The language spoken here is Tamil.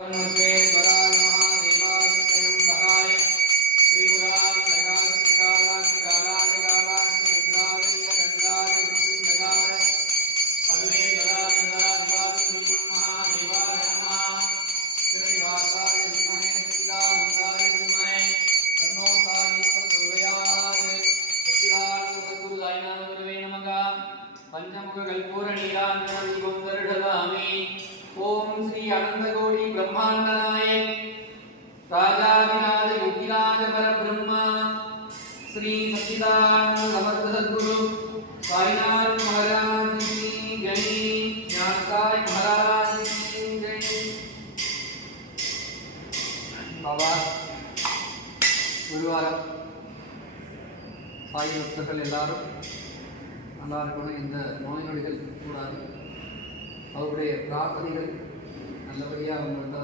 नमस्ते वराल महादेवाय त्र्यंबकाय त्रिपुरां जगदादिकालादिकालादिकालादिरुद्राय गंगाय मृत्युंजयाय सर्वे वरानंदादिवादिं महादेवाय नमः श्रीनिवासाय विद्महे सच्चिदानन्दाय धीमहि तन्नो प्रचोदयात् सच्चिदानन्द गुरुवे नमः पंचमुख कर्पूर नीलांजन दीपं दर्शयामि। ओम श्री अनंतकोटि ब्रह्मांड नायक राजाधिराज योगिराज परब्रह्म श्री सच्चिदानंद समर्थ सद्गुरु साईनाथ महाराज की जय, ज्ञान साई महाराज की जय। बाबा गुरुवार साई भक्तர்கள் எல்லாரும் நல்லா இருக்கணும், இந்த நோய் நொடிகள் கூடாது, அவருடைய பிரார்த்தனைகள் நல்லபடியாக அவங்கள்ட்ட